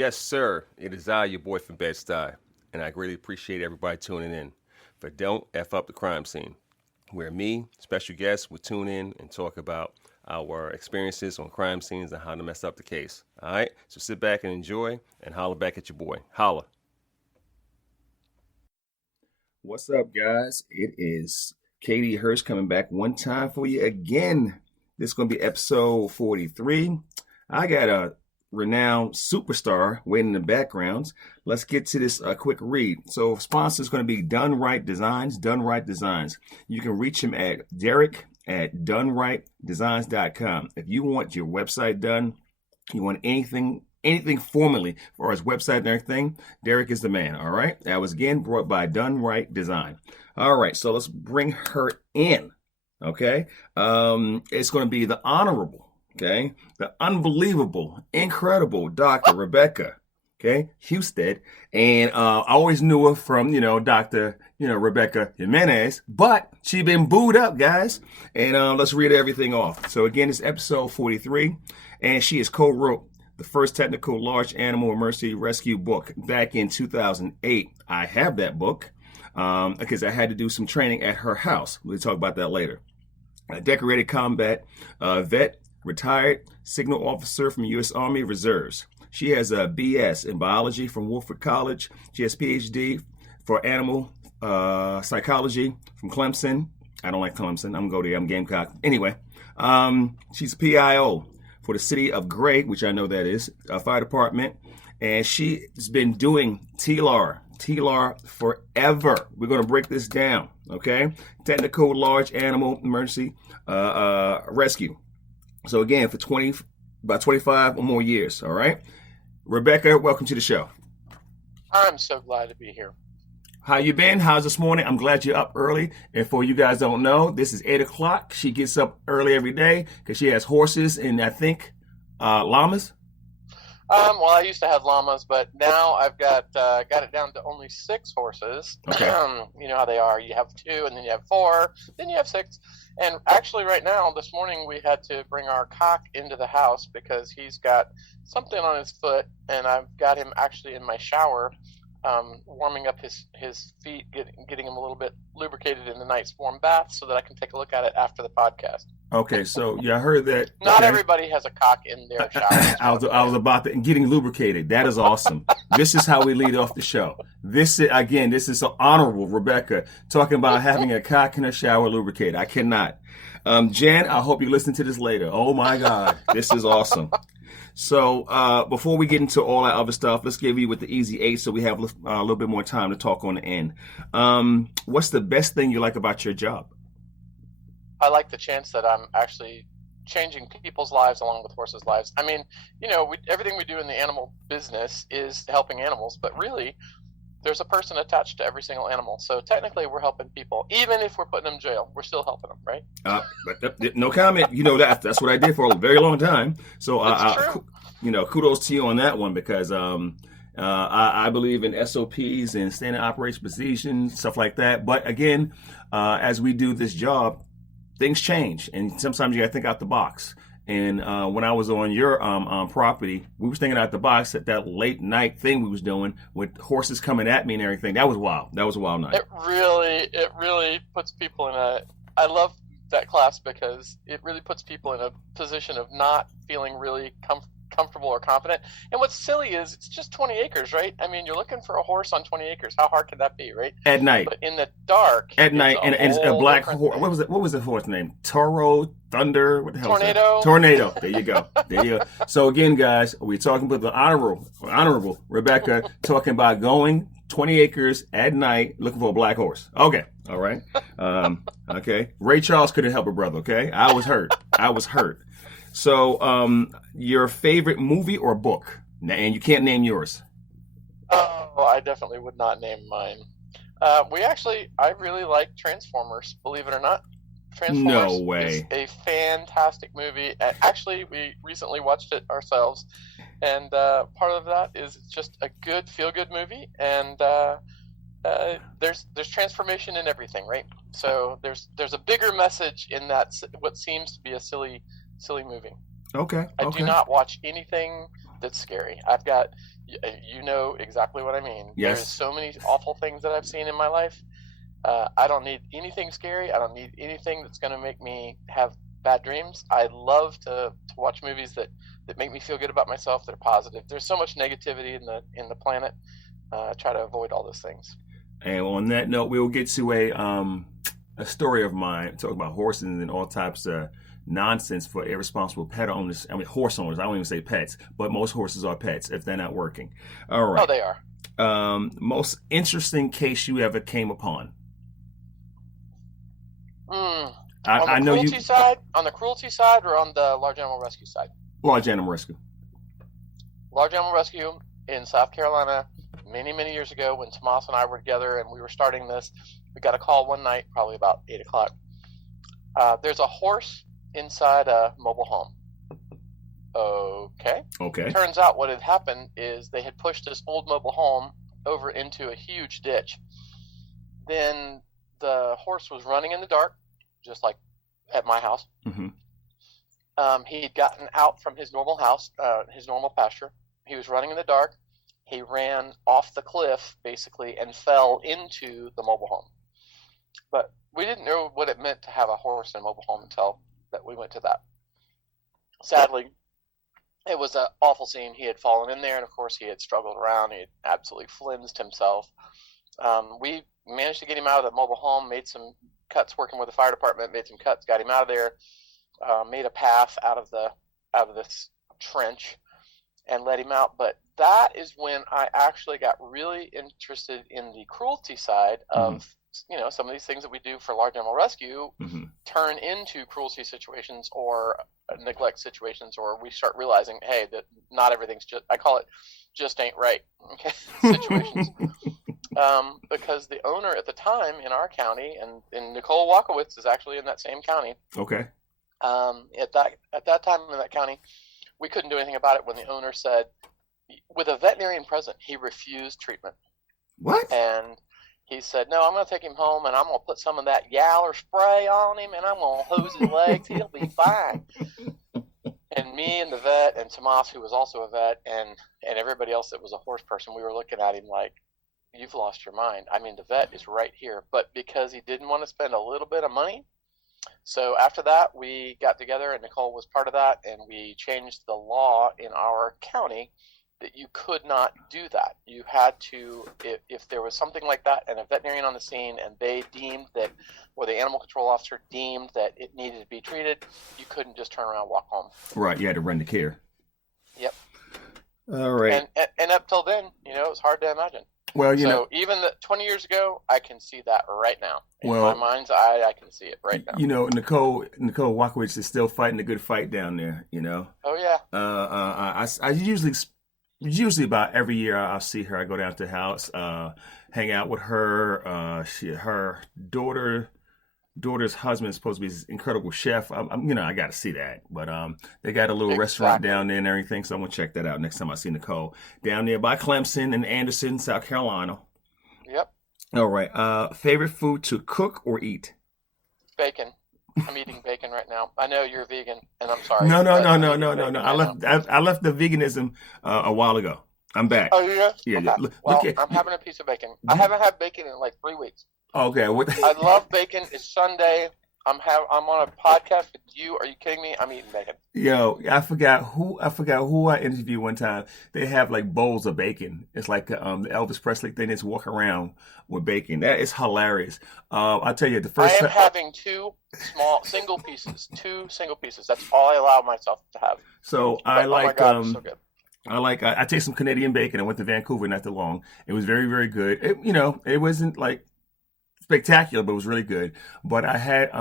Yes, sir. It is I, your boy from Bed-Stuy, and I greatly appreciate everybody tuning in for Don't F Up the Crime Scene, where me, special guests, will tune in and talk about our experiences on crime scenes and how to mess up the case. All right? So sit back and enjoy and holler back at your boy. Holla. What's up, guys? It is Katie Hurst coming back one time for you again. This is going to be episode 43. I got a renowned superstar waiting in the backgrounds. Let's get to this quick read. So sponsor is going to be Done Right Designs. Done Right Designs. You can reach him at Derek at donerightdesigns.com. If you want your website done, you want anything formally for his website and everything, Derek is the man. All right. That was again brought by Done Right Design. All right. So let's bring her in. Okay. It's going to be the honorable. Okay, the unbelievable, incredible Dr. Rebecca, Husted. And I always knew her from, Dr., Rebecca Jimenez, but she been booed up, guys. And let's read everything off. So again, it's episode 43, and she has co-wrote the first technical large animal emergency rescue book back in 2008. I have that book because I had to do some training at her house. We'll talk about that later. A decorated combat vet, retired signal officer from U.S. Army Reserves. She has a BS in biology from Wofford College. She has PhD for animal psychology from Clemson. I don't like Clemson. I'm going to go there. I'm Gamecock. Anyway, she's a PIO for the city of Gray, which I know that is, a fire department. And she has been doing TLAER forever. We're going to break this down, okay? Technical large animal emergency rescue. So again, for about 25 or more years, all right? Rebecca, welcome to the show. I'm so glad to be here. How you been? How's this morning? I'm glad you're up early. And for you guys don't know, this is 8 o'clock. She gets up early every day because she has horses and I think llamas. Well, I used to have llamas, but now I've got it down to only 6 horses. Okay. You know how they are. You have 2, and then you have 4, then you have 6. And actually right now, this morning, we had to bring our cock into the house because he's got something on his foot, and I've got him actually in my shower, warming up his feet, getting him a little bit lubricated in the night's warm bath so that I can take a look at it after the podcast. Okay, so yeah, I heard that. Not everybody has a cock in their shower. I was about to getting lubricated. That is awesome. This is how we lead off the show. This is so honorable, Rebecca, talking about having a cock in her shower lubricated. I cannot. Jen, I hope you listen to this later. Oh my God, this is awesome. So before we get into all that other stuff, let's give you with the easy 8 so we have a little bit more time to talk on the end. What's the best thing you like about your job? I like the chance that I'm actually changing people's lives along with horses' lives. I mean, everything we do in the animal business is helping animals, but really, there's a person attached to every single animal. So technically, we're helping people. Even if we're putting them in jail, we're still helping them, right? But no comment. That's what I did for a very long time. So, kudos to you on that one because I believe in SOPs and standard operation procedures, stuff like that. But again, as we do this job, things change, and sometimes you got to think out the box. And when I was on your property, we was thinking out the box at that late night thing we was doing with horses coming at me and everything. That was wild. That was a wild night. It really puts people in I love that class because it really puts people in a position of not feeling really comfortable or confident. And what's silly is it's just 20 acres, right? I mean, you're looking for a horse on 20 acres. How hard could that be, right? At night. But in the dark. At night, and it's a black horse. What was the horse name? Toro, Thunder, what the hell? Tornado. Tornado. There you go. So again, guys, we're talking about the honorable Rebecca talking about going 20 acres at night looking for a black horse. Okay. All right. Okay. Ray Charles couldn't help her brother. Okay. I was hurt. So, your favorite movie or book? And you can't name yours. Oh, I definitely would not name mine. I really like Transformers, believe it or not. Transformers no way. is a fantastic movie. Actually, we recently watched it ourselves, and part of that is it's just a good feel-good movie, and there's transformation in everything, right? So there's a bigger message in that what seems to be a silly movie. Okay. I do not watch anything that's scary. I've got, you know exactly what I mean. Yes. There's so many awful things that I've seen in my life. I don't need anything scary. I don't need anything that's going to make me have bad dreams. I love to watch movies that make me feel good about myself, that are positive. There's so much negativity in the planet. Try to avoid all those things. And on that note, we'll get to a story of mine, talking about horses and all types of nonsense for irresponsible pet owners. I mean, horse owners. I don't even say pets, but most horses are pets if they're not working. All right. Oh, they are. Most interesting case you ever came upon? On the cruelty side, or on the large animal rescue side? Large animal rescue. Large animal rescue in South Carolina many, many years ago when Tomas and I were together and we were starting this. We got a call one night, probably about 8 o'clock. There's a horse inside a mobile home. Okay. Turns out what had happened is they had pushed this old mobile home over into a huge ditch. Then the horse was running in the dark, just like at my house. Mm-hmm. He had gotten out from his normal house, his normal pasture. He was running in the dark. He ran off the cliff, basically, and fell into the mobile home. But we didn't know what it meant to have a horse in a mobile home until that we went to that. Sadly, it was an awful scene. He had fallen in there, and of course, he had struggled around. He had absolutely flimsed himself. We managed to get him out of the mobile home, made some cuts working with the fire department, made some cuts, got him out of there, made a path out of this trench, and let him out. But that is when I actually got really interested in the cruelty side of, some of these things that we do for large animal rescue turn into cruelty situations or neglect situations, or we start realizing, hey, that not everything's I call it just ain't right, okay, situations. Because the owner at the time in our county, and Nicole Walkowitz is actually in that same county. Okay. At that time in that county, we couldn't do anything about it when the owner said, with a veterinarian present, he refused treatment. What? And he said, no, I'm going to take him home and I'm going to put some of that Yaller spray on him and I'm going to hose his legs. He'll be fine. And me and the vet and Tomas, who was also a vet, and everybody else that was a horse person, we were looking at him like, you've lost your mind. I mean, the vet is right here. But because he didn't want to spend a little bit of money, so after that, we got together, and Nicole was part of that, and we changed the law in our county that you could not do that. You had to, if there was something like that and a veterinarian on the scene and they deemed that, or the animal control officer deemed that it needed to be treated, you couldn't just turn around and walk home. Right, you had to render care. Yep. All right. And up till then, it was hard to imagine. Well, even 20 years ago, I can see that right now. In my mind's eye, I can see it right now. Nicole Walkowitz is still fighting a good fight down there, Oh, yeah. I usually about every year I'll see her. I go down to the house, hang out with her. Her daughter's husband is supposed to be this incredible chef. I got to see that. But they got a little restaurant down there and everything, so I'm gonna check that out next time I see Nicole down there by Clemson and Anderson, South Carolina. Yep. All right. Favorite food to cook or eat? Bacon. I'm eating bacon right now. I know you're vegan, and I'm sorry. No. I left the veganism a while ago. I'm back. Oh, yeah? Yeah. Okay. I'm having a piece of bacon. I haven't had bacon in like 3 weeks. Okay. I love bacon. It's Sunday. I'm on a podcast with you. Are you kidding me? I'm eating bacon. Yo, I forgot who I interviewed one time. They have like bowls of bacon. It's like the Elvis Presley thing. Just walk around with bacon. That is hilarious. I'll tell you, I am having 2 single pieces. That's all I allow myself to have. So oh my God, it's so good. I take some Canadian bacon. I went to Vancouver not too long. It was very, very good. It wasn't like spectacular, but it was really good. But I had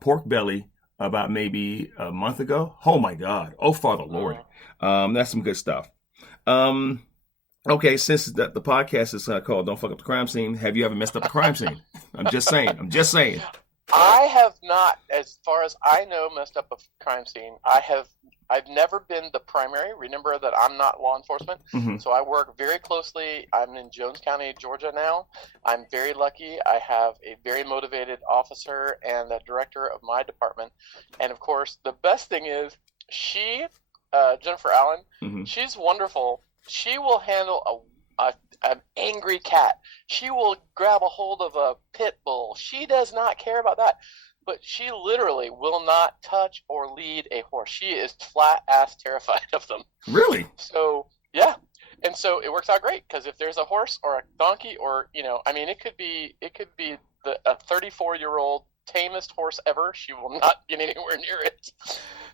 pork belly about maybe a month ago. Oh my God. Oh, Father Lord. That's some good stuff. Okay, since the podcast is called Don't Fuck Up the Crime Scene, have you ever messed up the crime scene? I'm just saying. I have not, as far as I know, messed up a crime scene. I've never been the primary. Remember that I'm not law enforcement, so I work very closely. I'm in Jones County, Georgia now. I'm very lucky. I have a very motivated officer and the director of my department. And, of course, the best thing is she Jennifer Allen. Mm-hmm. She's wonderful. She will handle an angry cat. She will grab a hold of a pit bull. She does not care about that. But she literally will not touch or lead a horse. She is flat ass terrified of them. Really? So, yeah. And so it works out great because if there's a horse or a donkey or, I mean, it could be a 34-year-old tamest horse ever. She will not get anywhere near it.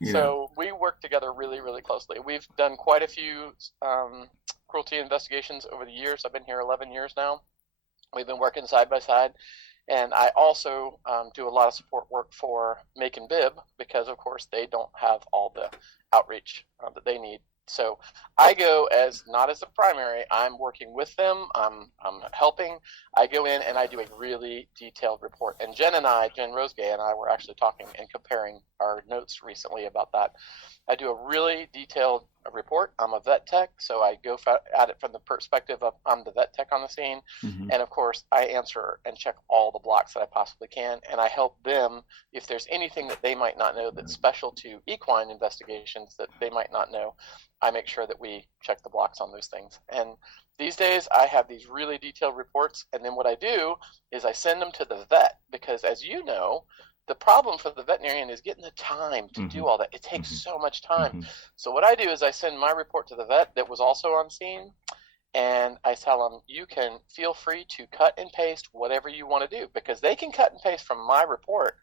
Yeah. So we work together really, really closely. We've done quite a few cruelty investigations over the years. I've been here 11 years now. We've been working side by side. And I also do a lot of support work for Make and Bib because, of course, they don't have all the outreach that they need. So I go not as the primary. I'm working with them. I'm helping. I go in and I do a really detailed report. And Jen Rosegay and I were actually talking and comparing our notes recently about that. I do a really detailed report. I'm a vet tech, so I go at it from the perspective of I'm the vet tech on the scene. Mm-hmm. And of course, I answer and check all the blocks that I possibly can. And I help them if there's anything that they might not know that's special to equine investigations that they might not know. I make sure that we check the blocks on those things. And these days, I have these really detailed reports. And then what I do is I send them to the vet because, as you know, the problem for the veterinarian is getting the time to do all that. It takes so much time. So what I do is I send my report to the vet that was also on scene, and I tell them, you can feel free to cut and paste whatever you want to do because they can cut and paste from my report,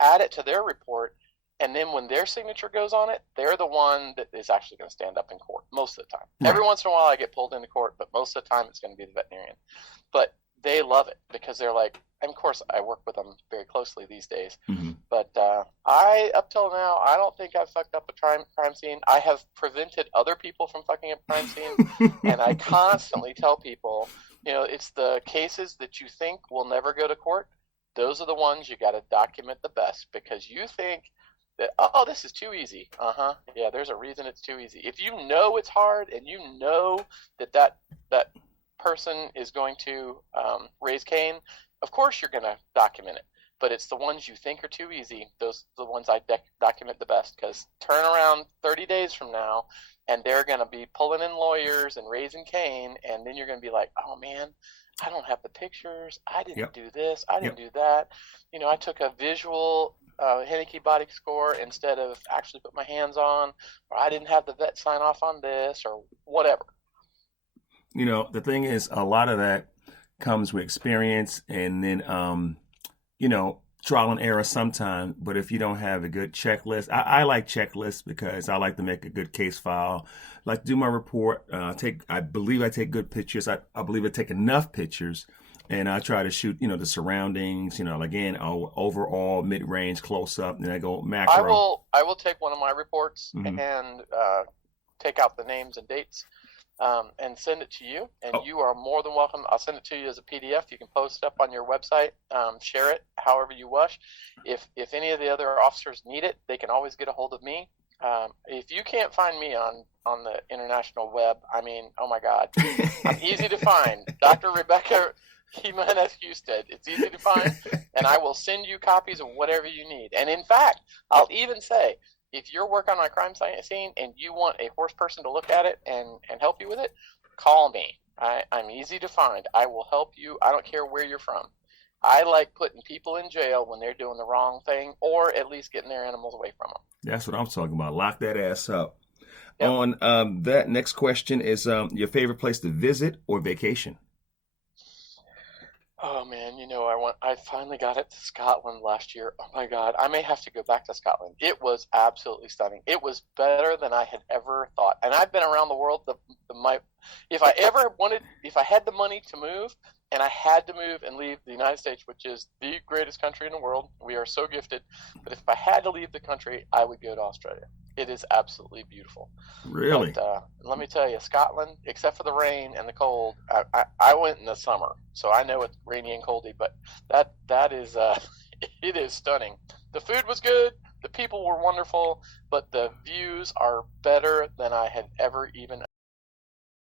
add it to their report, and then when their signature goes on it, they're the one that is actually going to stand up in court most of the time. Right. Every once in a while I get pulled into court, but most of the time it's going to be the veterinarian. But they love it because they're like, and of course I work with them very closely these days. But up till now, I don't think I've fucked up a crime scene. I have prevented other people from fucking up a crime scene. And I constantly tell people, it's the cases that you think will never go to court. Those are the ones you got to document the best because you think that, this is too easy. Yeah, there's a reason it's too easy. If you know it's hard and you know that person is going to raise Cain, of course you're going to document it. But it's the ones you think are too easy. Those are the ones I document the best because turn around 30 days from now and they're going to be pulling in lawyers and raising Cain, and then you're going to be like, oh man, I don't have the pictures. I didn't do this. I didn't do that. I took a visual Henneke body score instead of actually put my hands on, or I didn't have the vet sign off on this or whatever. The thing is, a lot of that comes with experience and then, trial and error sometimes. But if you don't have a good checklist, I like checklists because I like to make a good case file. I like to do my report. I believe I take good pictures. I believe I take enough pictures. And I try to shoot, the surroundings, again, overall, mid-range, close-up, and I go macro. I will take one of my reports and take out the names and dates. And send it to you, and you are more than welcome. I'll send it to you as a PDF. You can post it up on your website, share it however you wish. If any of the other officers need it, they can always get a hold of me. If you can't find me on the international web, I mean, oh my God, I'm easy to find. Dr. Rebecca Jimenez Husted. It's easy to find, and I will send you copies of whatever you need. And in fact, I'll even say, if you're working on my crime scene and you want a horse person to look at it and help you with it, call me. I'm easy to find. I will help you. I don't care where you're from. I like putting people in jail when they're doing the wrong thing or at least getting their animals away from them. That's what I'm talking about. Lock that ass up. Yep. On that next question is your favorite place to visit or vacation? Oh man, I finally got it to Scotland last year. Oh my God, I may have to go back to Scotland. It was absolutely stunning. It was better than I had ever thought. And I've been around the world. If I had the money to move, and I had to move and leave the United States, which is the greatest country in the world. We are so gifted. But if I had to leave the country, I would go to Australia. It is absolutely beautiful. Really? But, let me tell you, Scotland, except for the rain and the cold, I went in the summer, so I know it's rainy and coldy, but that is it is stunning. The food was good, the people were wonderful, but the views are better than I had ever even